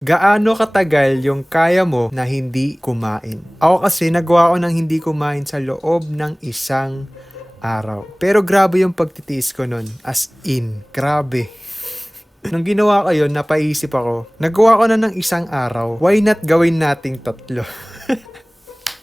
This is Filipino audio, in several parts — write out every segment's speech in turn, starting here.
Gaano katagal yung kaya mo na hindi kumain? Ako kasi nagawa ko ng hindi kumain sa loob ng isang araw. Pero grabe yung pagtitiis ko nun. As in, grabe. Nung ginawa ko yun, napaisip ako, nagawa ko na ng isang araw, why not gawin nating 3?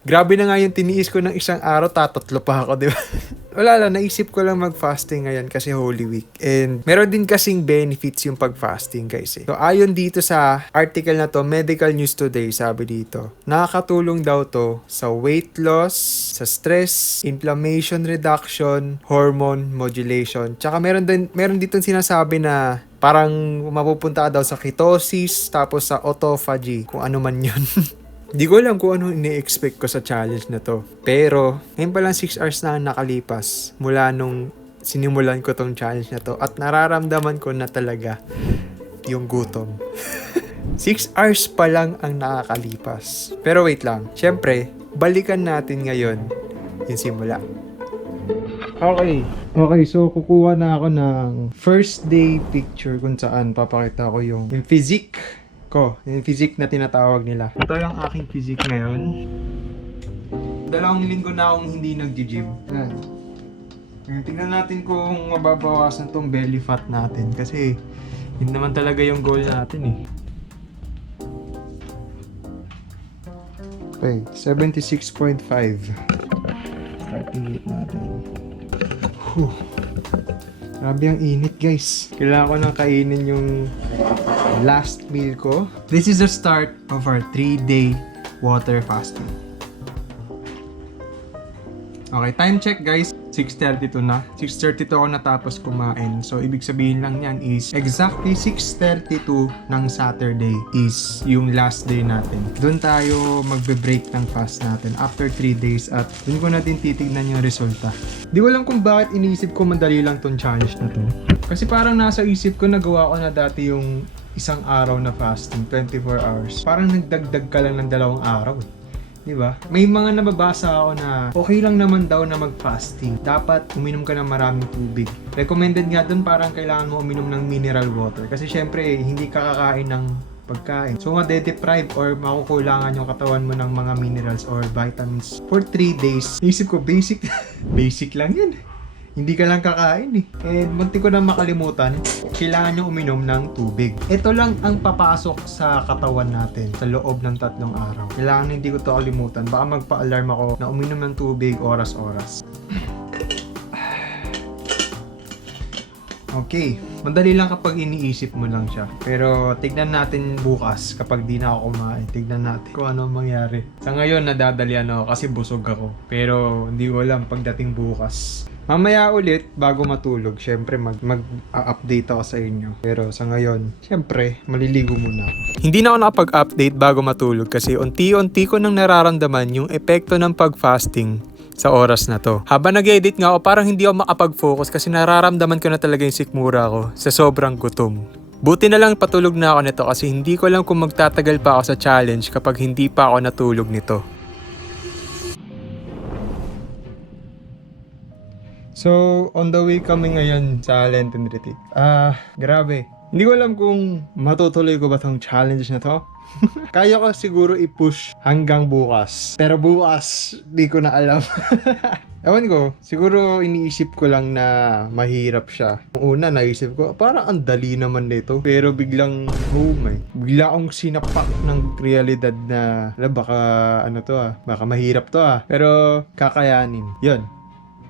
Grabe na nga yung tiniis ko ng isang araw, tatatlo pa ako, di ba? Wala lang, naisip ko lang mag-fasting ngayon kasi Holy Week. And meron din kasing benefits yung pag-fasting, guys. So, ayon dito sa article na to, Medical News Today, sabi dito, nakakatulong daw to sa weight loss, sa stress, inflammation reduction, hormone modulation. Tsaka meron dito sinasabi na parang mapupunta ka daw sa ketosis, tapos sa autophagy, kung ano man yun. Di ko alam kung ano ini-expect ko sa challenge na to. Pero, ngayon pa lang 6 hours na ang nakalipas mula nung sinimulan ko tong challenge na to. At nararamdaman ko na talaga yung gutom. 6 hours pa lang ang nakakalipas. Pero wait lang. Siyempre, balikan natin ngayon yung simula. Okay, so kukuha na ako ng first day picture kung saan papakita ko yung physique ko, yung physique na tinatawag nila. Ito yung aking physique ngayon. 2 linggo na akong hindi nag-gym. Tingnan natin kung mababawasan tong belly fat natin kasi yun naman talaga yung goal natin eh. Okay, 76.5. Starting weight natin. Grabe ang init, guys. Kailangan ko nang kainin yung last meal ko. This is the start of our 3-day water fasting. Okay, time check, guys. 6:32 na. 6:32 ako natapos kumain. So, ibig sabihin lang yan is exactly 6:32 ng Saturday is yung last day natin. Doon tayo magbe-break ng fast natin after 3 days at doon ko natin titignan yung resulta. Di ko alam kung bakit iniisip ko madali lang tong challenge na to. Kasi parang nasa isip ko nagawa ko na dati yung isang araw na fasting, 24 hours. Parang nagdagdag ka lang ng 2 araw eh. Diba? May mga nababasa ako na okay lang naman daw na mag-fasting. Dapat uminom ka ng maraming tubig. Recommended nga dun parang kailangan mo uminom ng mineral water. Kasi syempre, hindi ka kakain ng pagkain. So, made-deprive or makukulangan yung katawan mo ng mga minerals or vitamins for 3 days. Isip ko, basic. Basic lang yun. Hindi ka lang kakain eh. And munti ko na makalimutan, kailangan nyo uminom ng tubig. Ito lang ang papasok sa katawan natin sa loob ng 3 araw. Kailangan hindi ko to kalimutan. Baka magpa-alarm ako na uminom ng tubig oras-oras. Okay, madali lang kapag iniisip mo lang siya. Pero tignan natin bukas kapag di na ako kumain. Tignan natin kung ano mangyari. Sa ngayon, nadadalian ako kasi busog ako. Pero hindi ko alam pagdating bukas. Mamaya ulit, bago matulog, syempre mag-update ako sa inyo. Pero sa ngayon, syempre, maliligo muna ako. Hindi na ako nakapag-update bago matulog kasi unti-unti ko nang nararamdaman yung epekto ng pag-fasting sa oras na to. Habang nag-edit nga ako, parang hindi ako makapag-focus kasi nararamdaman ko na talaga yung sikmura ko sa sobrang gutom. Buti na lang patulog na ako nito kasi hindi ko alam kung magtatagal pa ako sa challenge kapag hindi pa ako natulog nito. So, on the way kami ngayon sa Lenten Retreat. Grabe. Hindi ko alam kung matutuloy ko ba tong challenge na to. Kaya ko siguro i-push hanggang bukas. Pero bukas, di ko na alam. Ewan ko, siguro iniisip ko lang na mahirap siya. Una, naisip ko, parang ang dali naman nito. Pero biglang, bigla akong sinapak ng realidad na, baka baka mahirap to Pero kakayanin. Yun.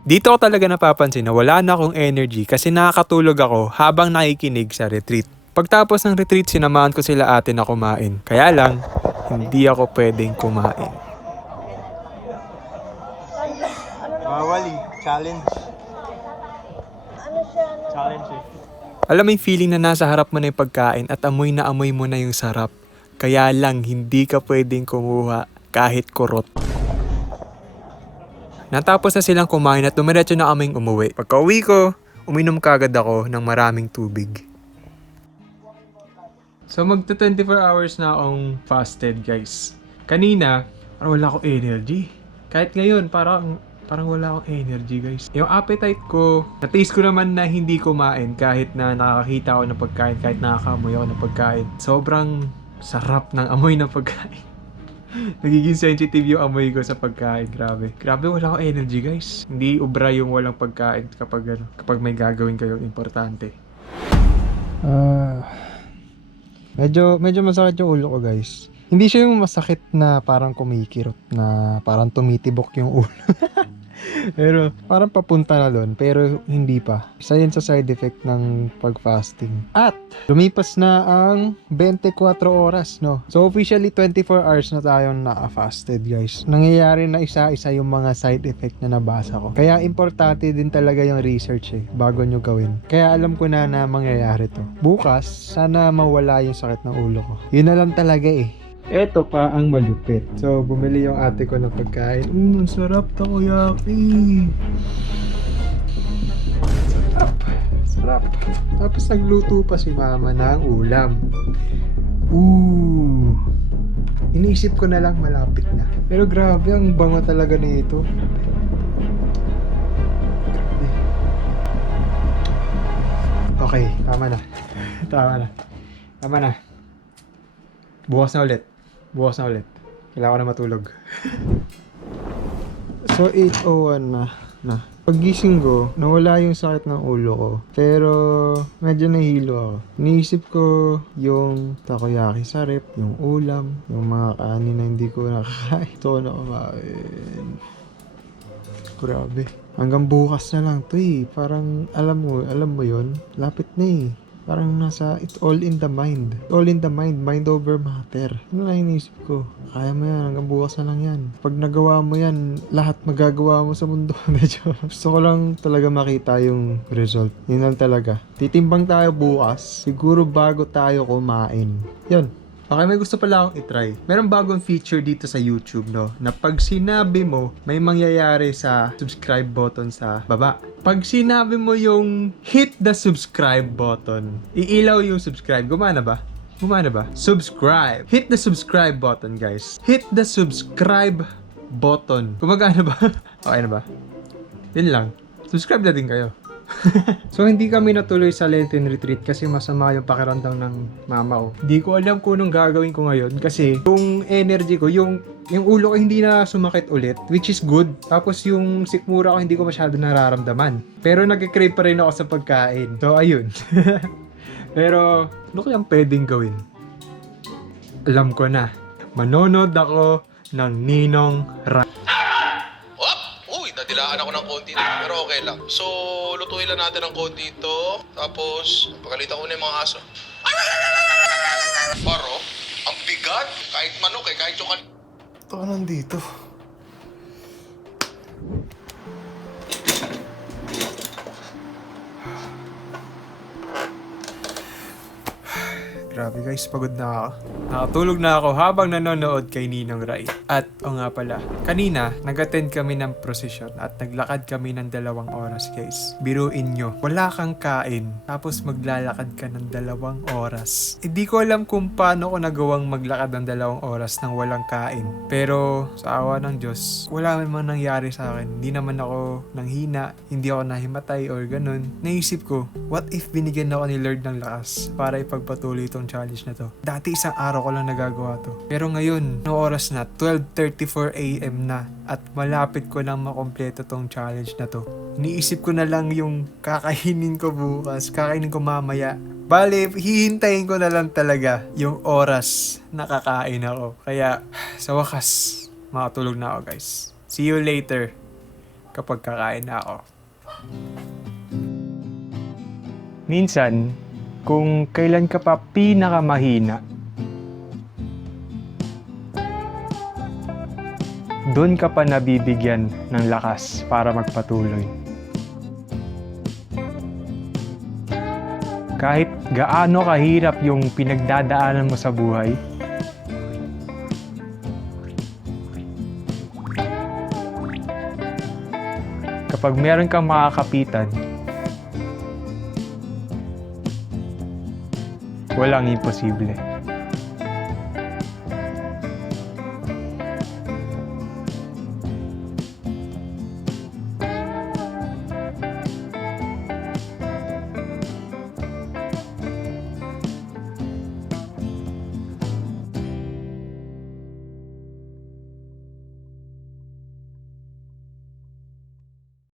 Dito ko talaga napapansin na wala na akong energy kasi nakakatulog ako habang nakikinig sa retreat. Pagtapos ng retreat, sinamahan ko sila ate na kumain. Kaya lang, hindi ako pwedeng kumain. Bawali, challenge. Challenge eh. Alam mo yung feeling na nasa harap mo na yung pagkain at amoy na amoy mo na yung sarap. Kaya lang, hindi ka pwedeng kumuha kahit kurot. Natapos na silang kumain at dumiretso na kaming umuwi. Pagka-uwi ko, uminom kagad ako ng maraming tubig. So magta 24 hours na akong fasted, guys. Kanina, parang wala akong energy. Kahit ngayon, parang wala akong energy, guys. Yung appetite ko, na-taste ko naman na hindi kumain kahit na nakakakita ako ng pagkain, kahit nakakamoy ako ng pagkain. Sobrang Sarap ng amoy ng pagkain. Nagiging sensitive yung amoy ko sa pagkain. Grabe. Grabe, wala akong energy, guys. Hindi ubra yung walang pagkain kapag may gagawin kayong importante. Medyo masakit yung ulo ko, guys. Hindi siya yung masakit na parang kumikirot, na parang tumitibok yung ulo. Pero parang papunta na doon, pero hindi pa. Isa yun sa side effect ng pag-fasting. At lumipas na ang 24 oras, no? So officially 24 hours na tayong naka-fasted, guys. Nangyayari na isa-isa yung mga side effect na nabasa ko. Kaya importante din talaga yung research bago nyo gawin. Kaya alam ko na mangyayari to. Bukas, sana mawala yung sakit ng ulo ko. Yun na lang talaga Eto pa ang malupit. So, bumili yung ate ko ng pagkain. Sarap takoyaki. Sarap. Tapos nagluto pa si mama ng ulam. Iniisip ko na lang malapit na. Pero grabe, ang bango talaga nito. Okay, tama na. Bukas na ulit. Kailangan ko na matulog. So, 8:01 na. Paggising ko, nawala yung sakit ng ulo ko. Pero, medyo nahilo ako. Iniisip ko yung takoyaki sa rep, yung ulam, yung mga kanin na hindi ko nakakain. Ito na kumain. Grabe. Hanggang bukas na lang to Parang, alam mo yun, lapit na Parang it's all in the mind. Mind over matter. Ano lang iniisip ko? Kaya mo yan, hanggang bukas na lang yan. Pag nagawa mo yan, lahat magagawa mo sa mundo. Gusto ko lang talaga makita yung result. Yun lang talaga. Titimbang tayo bukas, siguro bago tayo kumain. Yun. Okay, may gusto pala akong itry. Meron bagong feature dito sa YouTube, no? Na pag sinabi mo, may mangyayari sa subscribe button sa baba. Pag sinabi mo yung hit the subscribe button, iilaw yung subscribe. Gumana ba? Subscribe. Hit the subscribe button, guys. Hit the subscribe button. Gumagana ba? Okay na ba? Yun lang. Subscribe na din kayo. So hindi kami natuloy sa Lenten retreat kasi masama yung pakiramdam ng mama ko. Hindi ko alam kung anong gagawin ko ngayon kasi yung energy ko, yung ulo ko hindi na sumakit ulit, which is good. Tapos yung sikmura ko hindi ko masyado nararamdaman. Pero nagke-crave pa rin ako sa pagkain. So ayun. Pero ano kayang pwedeng gawin? Alam ko na. Manonood ako ng Ninong Ray. Nadilaan ako ng konti ito, pero okay lang. So, lutuin lang natin ng konti ito. Tapos, pagalitan ko na yung mga aso. Paro, ang bigat. Kahit manok kahit yung Ito ka nandito. Grabe guys, pagod na ako. Nakatulog na ako habang nanonood kay Ninong Ray. At, o nga pala, kanina, nag-attend kami ng prosesyon at naglakad kami ng 2 oras guys. Biruin nyo, wala kang kain, tapos maglalakad ka ng 2 oras. Hindi ko alam kung paano ko nagawang maglakad ng 2 oras nang walang kain. Pero, sa awa ng Diyos, wala naman nangyari sa akin. Hindi naman ako nanghina, hindi ako nahimatay or ganun. Naisip ko, what if binigyan ako ni Lord ng lakas para ipagpatuloy itong challenge na to? Dati isang araw ko lang nagagawa to. Pero ngayon, no oras na, 12:34 AM na at malapit ko lang makompleto tong challenge na to. Iniisip ko na lang yung kakainin ko bukas, kakainin ko mamaya. Bale, hihintayin ko na lang talaga yung oras na kakain ako. Kaya, sa wakas, makatulog na ako guys. See you later kapag kakain na ako. Minsan, kung kailan ka pa pinakamahina, doon ka pa nabibigyan ng lakas para magpatuloy. Kahit gaano kahirap yung pinagdadaanan mo sa buhay, kapag meron kang makakapitan, walang imposible.